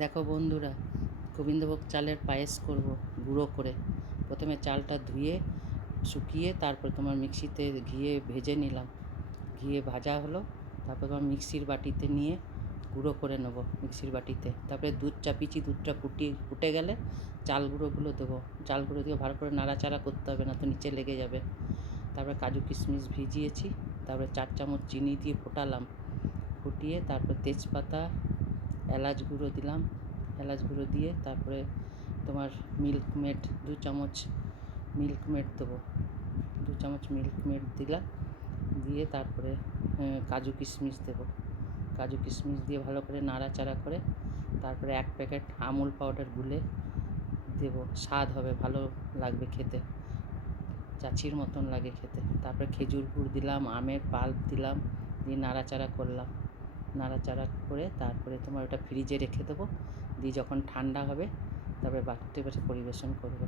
দেখো বন্ধুরা, গোবিন্দভোগ চালের পায়েস করব গুঁড়ো করে। প্রথমে চালটা ধুয়ে শুকিয়ে তারপর তোমার মিক্সিতে ঘিয়ে ভেজে নিলাম। ঘিয়ে ভাজা হলো, তারপর তোমার মিক্সির বাটিতে নিয়ে গুঁড়ো করে নেব মিক্সির বাটিতে। তারপরে দুধ চাপিয়েছি, দুধটা ফুটে গেলে চাল গুঁড়োগুলো দেবো। চাল গুঁড়ো দিয়ে ভালো করে নাড়াচাড়া করতে হবে, না তো নিচে লেগে যাবে। তারপরে কাজু কিশমিশ ভিজিয়েছি, তারপরে 4 চামচ চিনি দিয়ে ফোটালাম। ফুটিয়ে তারপর তেজপাতা, এলাচ গুঁড়ো দিলাম। এলাচ গুঁড়ো দিয়ে তারপরে তোমার মিল্ক মেড 2 চামচ মিল্ক মেড দেবো। 2 চামচ মিল্ক মেড দিলাম, দিয়ে তারপরে কাজু কিশমিশ দেবো। কাজু কিশমিশ দিয়ে ভালো করে নাড়াচাড়া করে তারপরে 1 প্যাকেট আমুল পাউডার গুলে দেবো। স্বাদ হবে, ভালো লাগবে খেতে, চাচির মতন লাগে খেতে। তারপরে খেজুর গুড় দিলাম, আমের পাল্প দিলাম, দিয়ে নাড়াচাড়া করলাম। নাড়াচাড়া করে তারপরে তোমার ওটা ফ্রিজে রেখে দেবো। দিয়ে যখন ঠান্ডা হবে তারপরে বাটিতে বেটে পরিবেশন করবো।